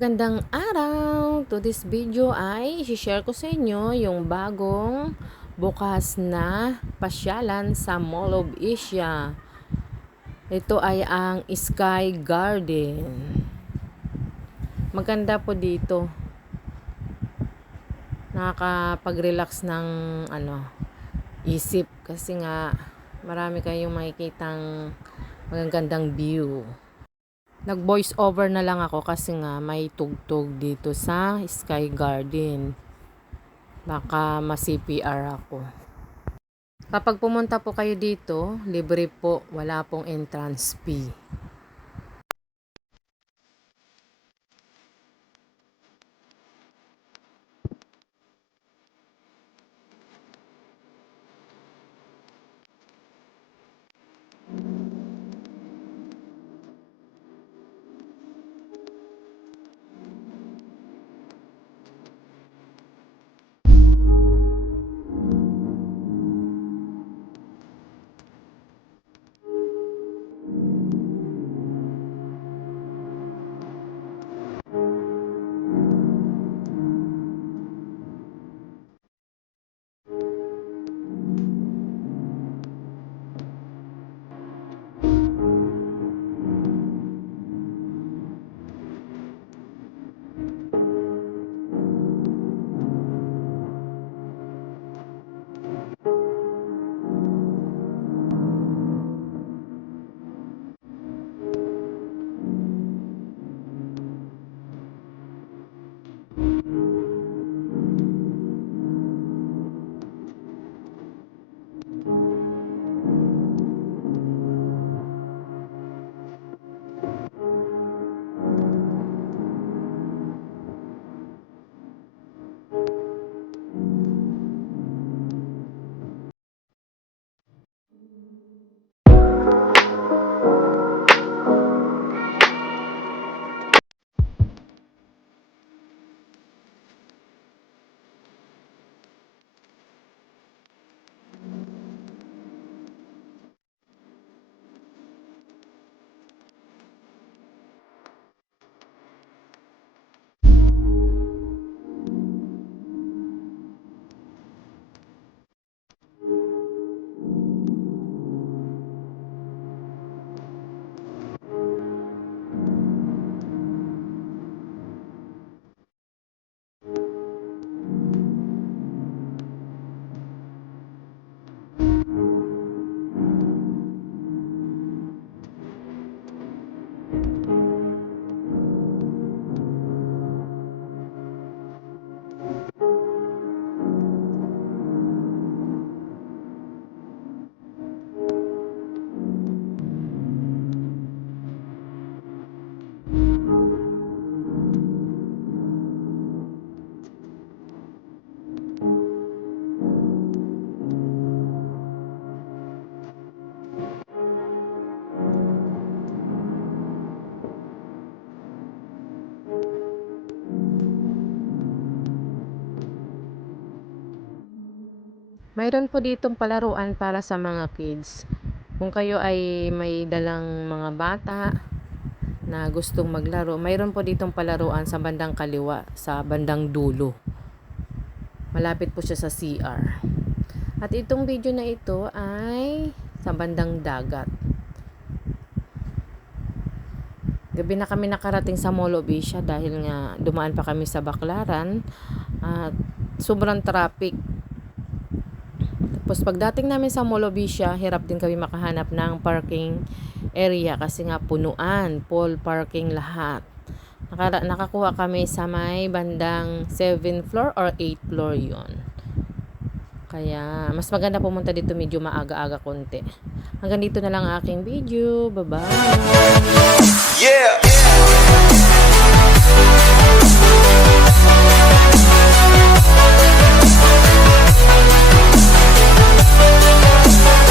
Gandang araw! To this video ay i-share ko sa inyo yung bagong bukas na pasyalan sa Mall of Asia. Ito ay ang Sky Garden. Maganda po dito. Nakakapag-relax ng isip kasi nga marami kayong makikitang magagandang view. Nag-voice over na lang ako kasi nga may tugtog dito sa Sky Garden. Baka ma-CPR ako. Kapag pumunta po kayo dito, libre po, wala pong entrance fee. Mayroon po ditong palaruan para sa mga kids. Kung kayo ay may dalang mga bata na gustong maglaro, mayroon po ditong palaruan sa bandang kaliwa, sa bandang dulo. Malapit po siya sa CR. At itong video na ito ay sa bandang dagat. Gabi na kami nakarating sa Mall of Asia dahil nga dumaan pa kami sa Baclaran at sobrang traffic. Tapos pagdating namin sa Mall of Asia, hirap din kami makahanap ng parking area kasi nga punuan, full parking lahat. Nakakuha kami sa may bandang 7th floor or 8th floor yon. Kaya mas maganda pumunta dito medyo maaga-aga konti. Hanggang dito na lang aking video. Bye-bye! Yeah!